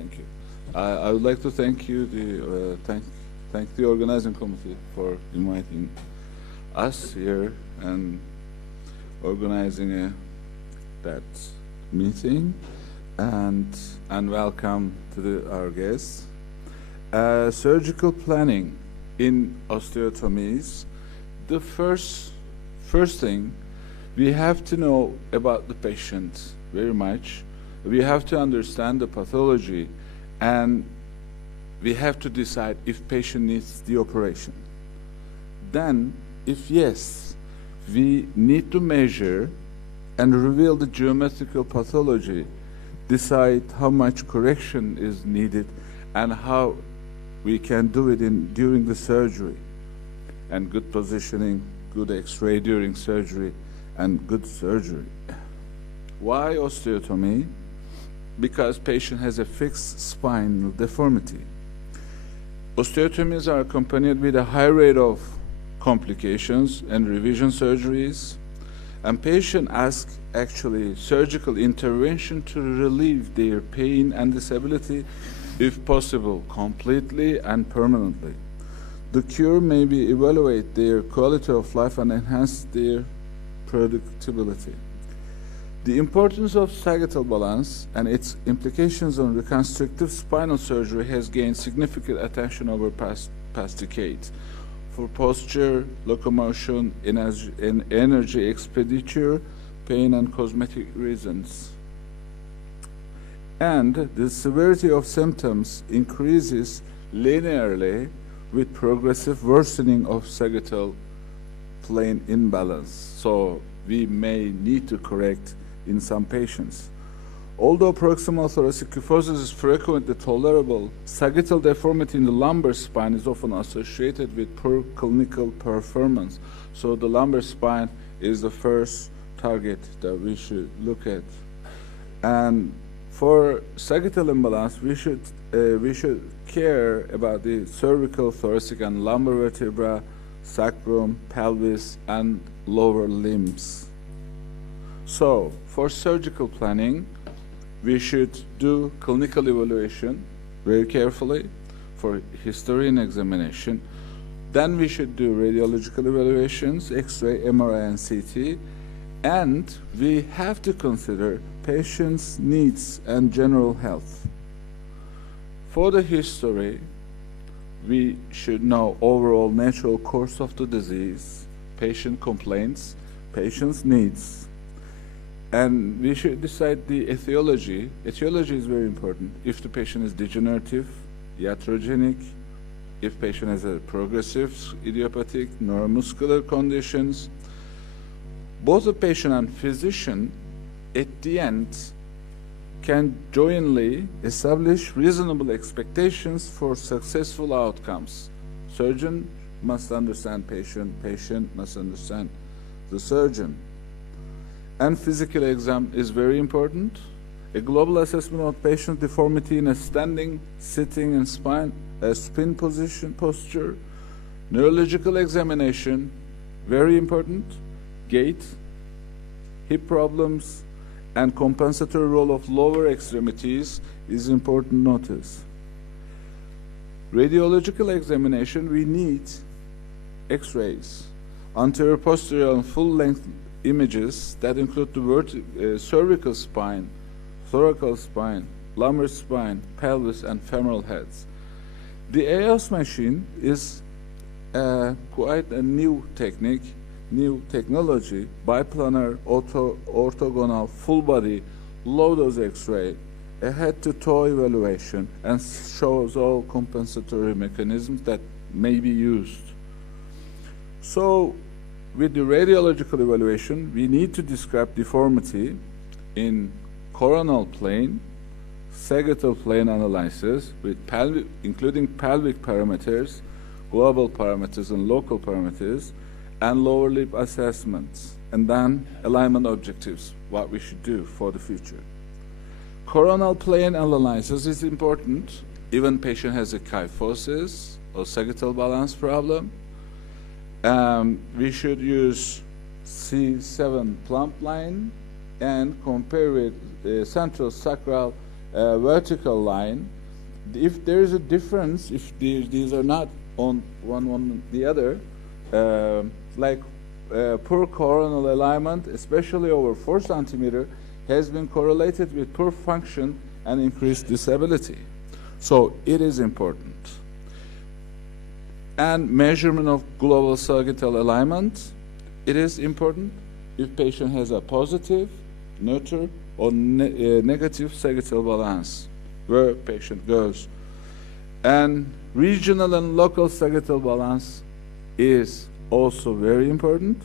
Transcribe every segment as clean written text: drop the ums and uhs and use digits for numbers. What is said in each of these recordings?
Thank you. I would like to thank you, thank the organizing committee for inviting us here and organizing that meeting, and welcome to our guests. Surgical planning in osteotomies. The first thing, we have to know about the patient very much. We have to understand the pathology, and we have to decide if patient needs the operation. Then, if yes, we need to measure and reveal the geometrical pathology, decide how much correction is needed, and how we can do it during the surgery. And good positioning, good X-ray during surgery, and good surgery. Why osteotomy? Because patient has a fixed spinal deformity. Osteotomies are accompanied with a high rate of complications and revision surgeries, and patient ask actually surgical intervention to relieve their pain and disability, if possible, completely and permanently. The cure may be evaluate their quality of life and enhance their productivity. The importance of sagittal balance and its implications on reconstructive spinal surgery has gained significant attention over past decades. For posture, locomotion, energy expenditure, pain, and cosmetic reasons. And the severity of symptoms increases linearly with progressive worsening of sagittal plane imbalance. So we may need to correct in some patients. Although proximal thoracic kyphosis is frequently tolerable, sagittal deformity in the lumbar spine is often associated with poor clinical performance. So the lumbar spine is the first target that we should look at. And for sagittal imbalance, we should care about the cervical, thoracic, and lumbar vertebra, sacrum, pelvis, and lower limbs. So, for surgical planning, we should do clinical evaluation very carefully for history and examination. Then we should do radiological evaluations, X-ray, MRI, and CT. And we have to consider patient's needs and general health. For the history, we should know overall natural course of the disease, patient complaints, patient's needs. And we should decide the etiology. Etiology is very important. If the patient is degenerative, iatrogenic, if patient has a progressive idiopathic neuromuscular conditions, both the patient and physician at the end can jointly establish reasonable expectations for successful outcomes. Surgeon must understand patient, patient must understand the surgeon. And physical exam is very important. A global assessment of patient deformity in a standing, sitting, and spin position, posture. Neurological examination, very important. Gait, hip problems, and compensatory role of lower extremities is important notice. Radiological examination, we need X-rays, anterior, posterior, and full-length images that include the cervical spine, thoracic spine, lumbar spine, pelvis, and femoral heads. The AOS machine is quite a new technique, new technology, biplanar, orthogonal, full-body, low-dose X-ray, a head-to-toe evaluation, and shows all compensatory mechanisms that may be used. So, with the radiological evaluation, we need to describe deformity in coronal plane, sagittal plane analysis, with including pelvic parameters, global parameters, and local parameters, and lower lip assessments, and then alignment objectives, what we should do for the future. Coronal plane analysis is important. Even patient has a kyphosis or sagittal balance problem. We should use C7 plumb line and compare with central sacral vertical line. If there is a difference, if these are not on one the other, like poor coronal alignment, especially over 4 centimeter, has been correlated with poor function and increased disability. So it is important. And measurement of global sagittal alignment, it is important if patient has a positive, neutral, or negative sagittal balance, where patient goes. And regional and local sagittal balance is also very important.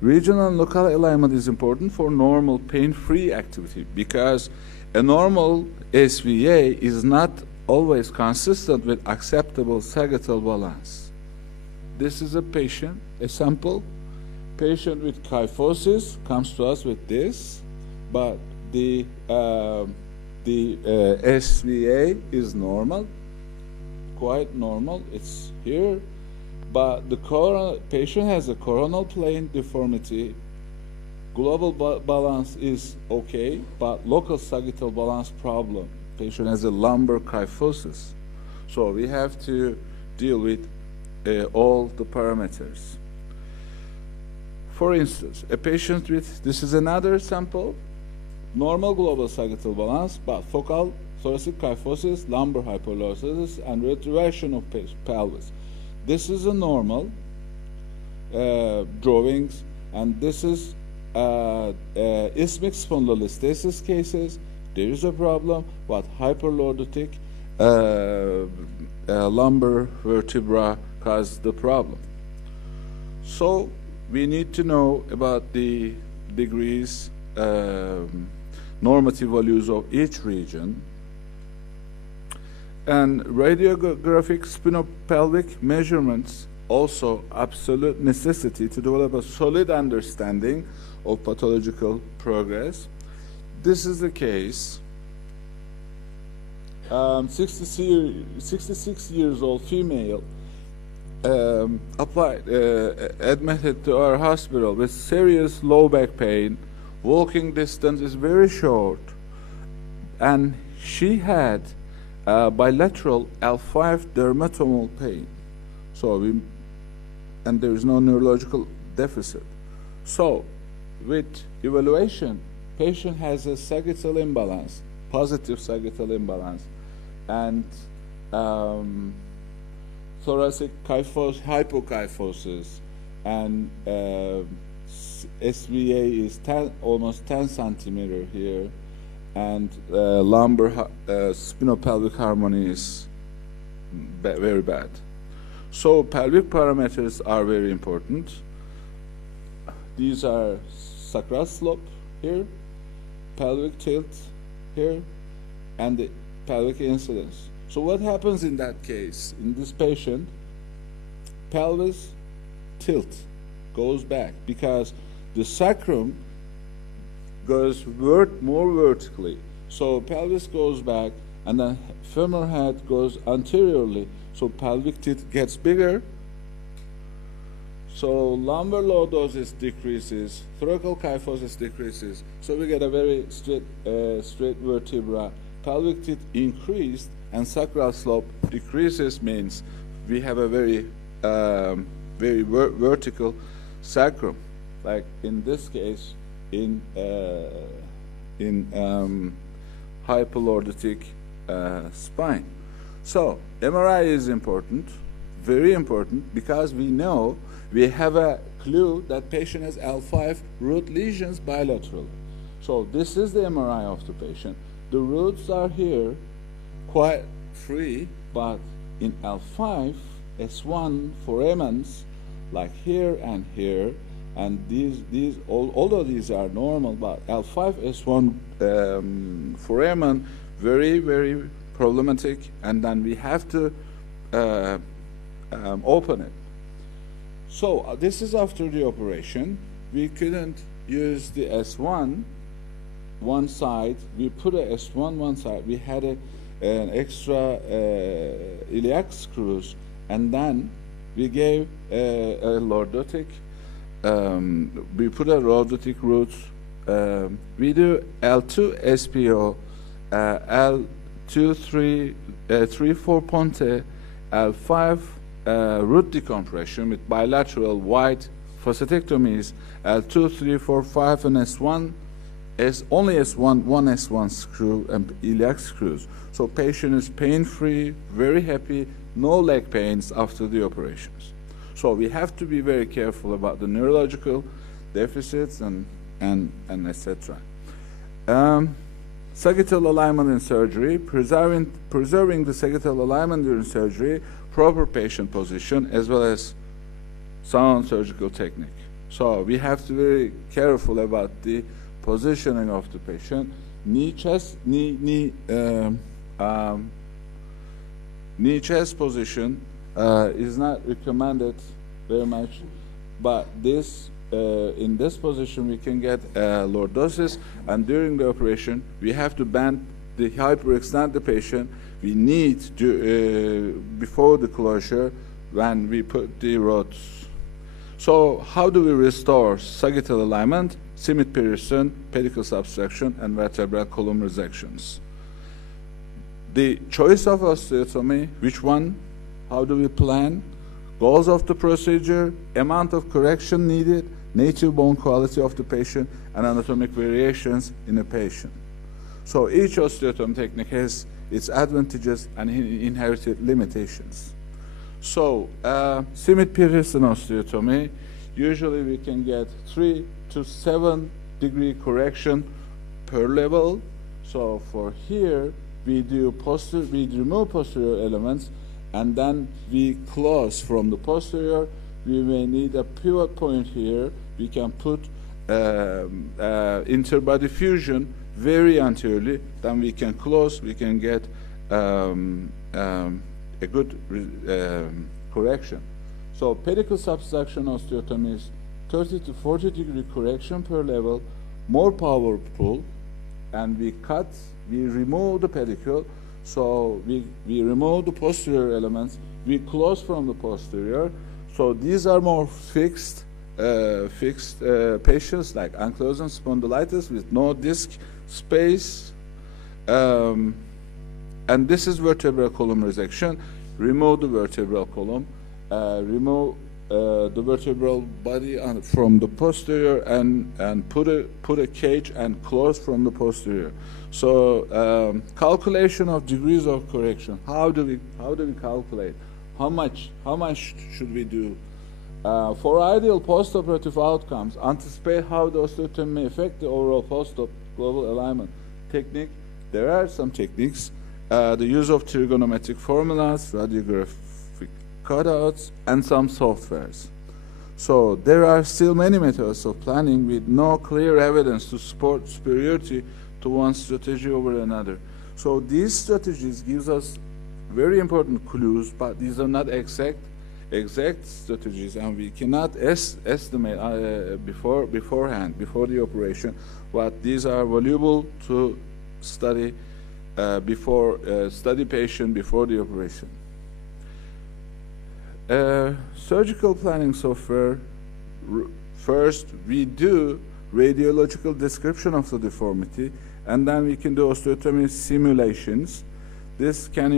Regional and local alignment is important for normal pain-free activity, because a normal SVA is not always consistent with acceptable sagittal balance. This is a patient, a sample. Patient with kyphosis comes to us with this, but the SVA is normal, quite normal. It's here, but the patient has a coronal plane deformity. Global balance is okay, but local sagittal balance problem. Patient has a lumbar kyphosis. So we have to deal with all the parameters. For instance, a patient with, this is another sample, normal global sagittal balance, but focal thoracic kyphosis, lumbar hypolordosis, and retroversion of pelvis. This is a normal drawings, and this is isthmic spondylolisthesis cases. There is a problem, but hyperlordotic lumbar vertebra cause the problem. So we need to know about the degrees, normative values of each region. And radiographic spinopelvic measurements also absolute necessity to develop a solid understanding of pathological progress. This is the case. 66 years old female admitted to our hospital with serious low back pain. Walking distance is very short, and she had bilateral L5 dermatomal pain. So and there is no neurological deficit. So with evaluation, patient has a sagittal imbalance, positive sagittal imbalance, and thoracic hypokyphosis, and SVA is almost 10 centimeter here, and lumbar spinopelvic harmony is very bad. So pelvic parameters are very important. These are sacral slope here, pelvic tilt here, and the pelvic incidence. So what happens in that case? In this patient, pelvis tilt goes back because the sacrum goes more vertically. So pelvis goes back, and then femoral head goes anteriorly. So pelvic tilt gets bigger. So lumbar lordosis decreases, thoracic kyphosis decreases. So we get a very straight vertebra. Pelvic tilt increased and sacral slope decreases, means we have a very vertical sacrum, like in this case in hypolordotic spine. So MRI is important, very important, because we know we have a clue that patient has L5 root lesions bilaterally. So this is the MRI of the patient. The roots are here, quite free, but in L5, S1 foramens, like here and here, and these although these are normal, but L5 S1 foramen very problematic, and then we have to open it. So this is after the operation. We couldn't use the S1 one side. We put a S1 one side. We had an extra iliac screws, and then we gave a lordotic. We put a lordotic root. We do L2 SPO L2, 3, 4 Ponte, L5 root decompression with bilateral wide facetectomies, L2, 3, 4, 5, and S1, only S1, one S1 screw and iliac screws. So patient is pain-free, very happy, no leg pains after the operations. So we have to be very careful about the neurological deficits and etc. Sagittal alignment in surgery, preserving the sagittal alignment during surgery, proper patient position, as well as sound surgical technique. So we have to be very careful about the positioning of the patient. Knee chest position is not recommended very much, but this in this position we can get lordosis, and during the operation we have to bend the hyperextend the patient. We need to before the closure when we put the rods. So how do we restore sagittal alignment? Simit Pearson, pedicle subtraction, and vertebral column resections. The choice of osteotomy, which one? How do we plan? Goals of the procedure, amount of correction needed, native bone quality of the patient, and anatomic variations in a patient. So each osteotomy technique has its advantages and inherited limitations. So Simit Pearson osteotomy, usually we can get 3 to 7 degree correction per level. So for here, we remove posterior elements, and then we close from the posterior. We may need a pivot point here. We can put interbody fusion very anteriorly. Then we can close. We can get a good correction. So pedicle subtraction osteotomy is 30 to 40 degree correction per level, more powerful, and we remove the pedicle. So we remove the posterior elements, we close from the posterior. So these are more fixed patients like ankylosing spondylitis with no disc space. And this is vertebral column resection. Remove the vertebral column, remove the vertebral body from the posterior, and put a cage and close from the posterior. So calculation of degrees of correction. How do we calculate? How much should we do? For ideal postoperative outcomes, anticipate how the osteotomy may affect the overall post-op global alignment technique. There are some techniques. The use of trigonometric formulas, radiographic cutouts, and some softwares. So there are still many methods of planning with no clear evidence to support superiority to one strategy over another. So these strategies gives us very important clues, but these are not exact strategies, and we cannot estimate beforehand, before the operation, what these are valuable to study study patient before the operation. Surgical planning software, first we do radiological description of the deformity, and then we can do osteotomy simulations. This can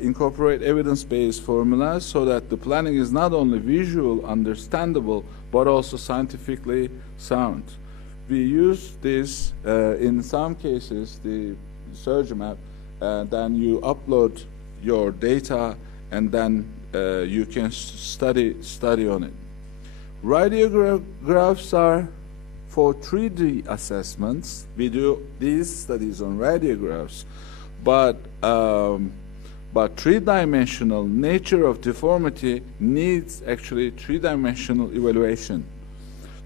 incorporate evidence-based formulas so that the planning is not only visual, understandable, but also scientifically sound. We use this in some cases, the SurgiMap, then you upload your data, and then you can study on it. Radiographs are for 3D assessments. We do these studies on radiographs, but three-dimensional nature of deformity needs actually three-dimensional evaluation.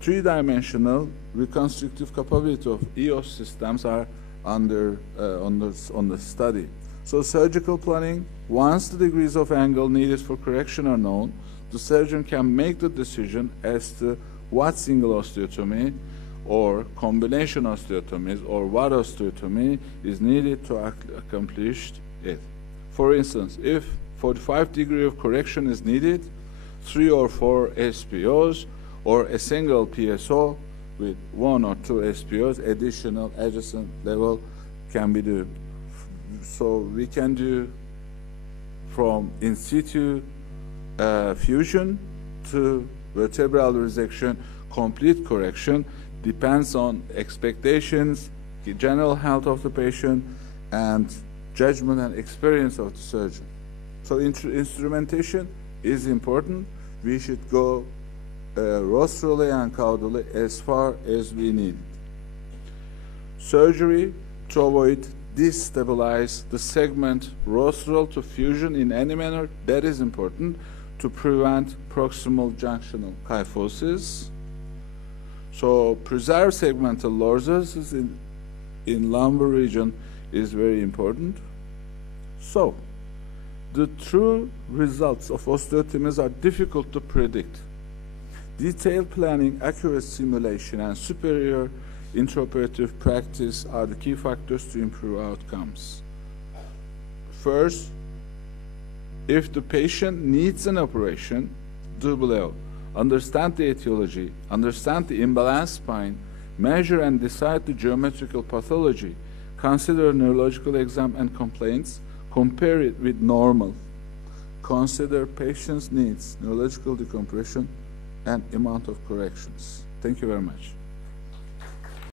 Three-dimensional reconstructive capability of EOS systems are on the study. So surgical planning, once the degrees of angle needed for correction are known, the surgeon can make the decision as to what single osteotomy or combination osteotomies or what osteotomy is needed to accomplish it. For instance, if 45 degree of correction is needed, 3 or 4 SPOs, or a single PSO, with 1 or 2 SPOs, additional adjacent level can be done. So we can do from in situ fusion to vertebral resection, complete correction, depends on expectations, general health of the patient, and judgment and experience of the surgeon. So instrumentation is important. We should go rostrally and caudally as far as we need. Surgery to avoid destabilize the segment rostral to fusion in any manner, that is important to prevent proximal junctional kyphosis. So preserve segmental lordosis in lumbar region is very important. So the true results of osteotomies are difficult to predict. Detailed planning, accurate simulation, and superior intraoperative practice are the key factors to improve outcomes. First, if the patient needs an operation, do below. Understand the etiology, understand the imbalanced spine, measure and decide the geometrical pathology, consider neurological exam and complaints, compare it with normal, consider patient's needs, neurological decompression, and amount of corrections. Thank you very much.